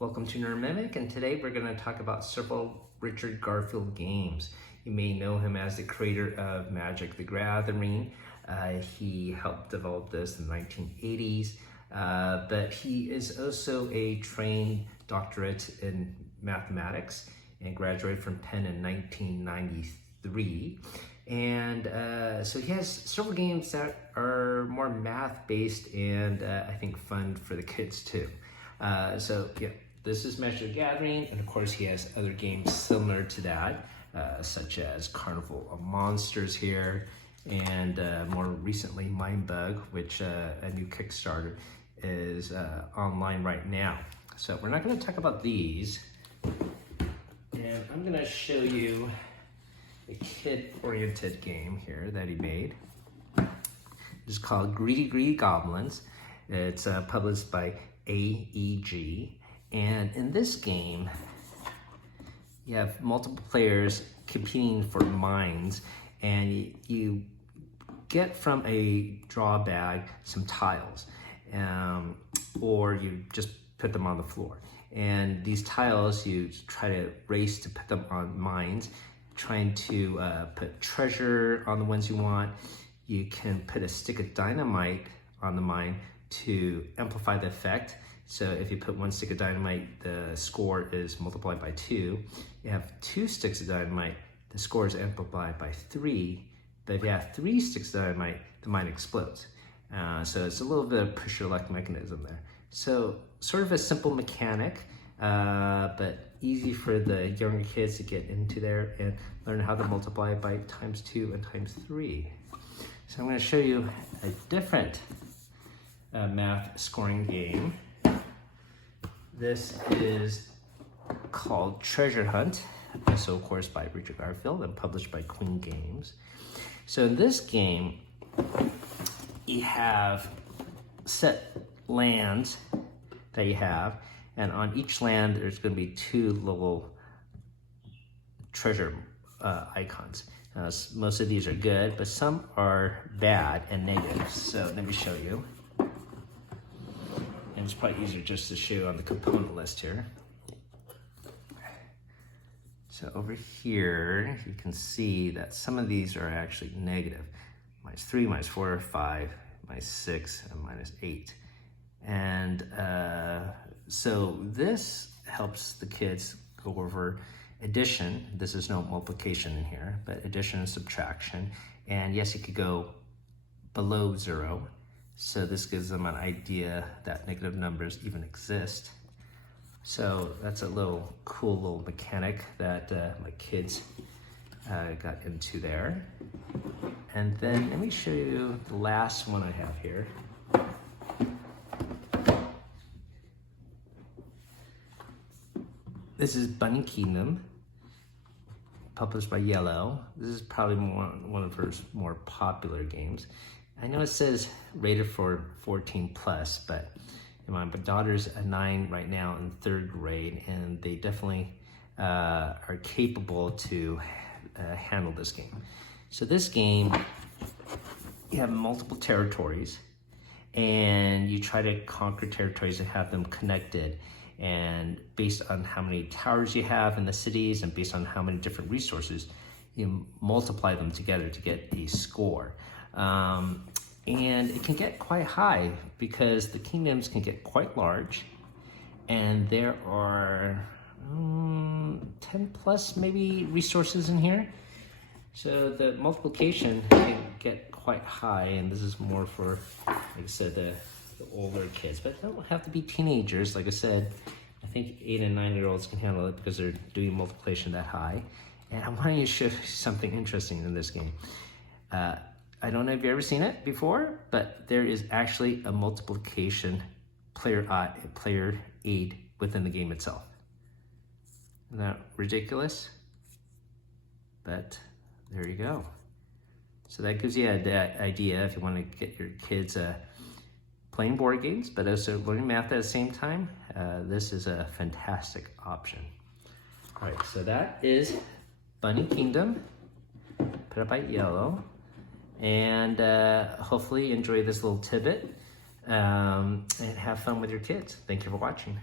Welcome to Nerd Mimic, and today we're going to talk about several Richard Garfield games. You may know him as the creator of Magic the Gathering. He helped develop this in the 1980s, but he is also a trained doctorate in mathematics and graduated from Penn in 1993. And so he has several games that are more math-based and I think fun for the kids too. This is Magic the Gathering, and of course he has other games similar to that, such as Carnival of Monsters here, and more recently Mindbug, which a new Kickstarter is online right now. So we're not going to talk about these, and I'm going to show you a kid-oriented game here that he made. It's called Greedy Goblins. It's published by AEG. And in this game, you have multiple players competing for mines, and you get from a draw bag some tiles, or you just put them on the floor. And these tiles, you try to race to put them on mines, trying to put treasure on the ones you want. You can put a stick of dynamite on the mine to amplify the effect. So if you put one stick of dynamite, the score is multiplied by 2. You have 2 sticks of dynamite, the score is amplified by 3. But if you have 3 sticks of dynamite, the mine explodes. So it's a little bit of push your luck mechanism there. So sort of a simple mechanic, but easy for the younger kids to get into there and learn how to multiply by ×2 and ×3. So I'm going to show you a different math scoring game. This is called Treasure Hunt, also of course by Richard Garfield and published by Queen Games. So in this game, you have set lands that you have, and on each land there's going to be 2 little treasure icons. Most of these are good, but some are bad and negative. So let me show you. And it's probably easier just to show on the component list here. So over here, you can see that some of these are actually negative. -3, -4, 5, -6, and -8. And so this helps the kids go over addition. This is no multiplication in here, but addition and subtraction. And yes, you could go below 0. So this gives them an idea that negative numbers even exist. So that's a cool little mechanic that my kids got into there. And then let me show you the last one I have here. This is Bunny Kingdom, published by Yellow. This is probably one of her more popular games. I know it says rated for 14 plus, but my daughter's a 9 right now in 3rd grade, and they definitely are capable to handle this game. So this game, you have multiple territories, and you try to conquer territories and have them connected. And based on how many towers you have in the cities and based on how many different resources, you multiply them together to get a score. And it can get quite high because the kingdoms can get quite large, and there are 10 plus maybe resources in here. So the multiplication can get quite high, and this is more for, like I said, the older kids, but they don't have to be teenagers. Like I said, I think 8 and 9-year-olds can handle it because they're doing multiplication that high. And I want to show you something interesting in this game. I don't know if you've ever seen it before, but there is actually a multiplication player aid within the game itself. Isn't that ridiculous? But there you go. So that gives you an idea if you want to get your kids playing board games, but also learning math at the same time. This is a fantastic option. All right, so that is Bunny Kingdom, put up by Yellow. And hopefully enjoy this little tidbit and have fun with your kids. Thank you for watching.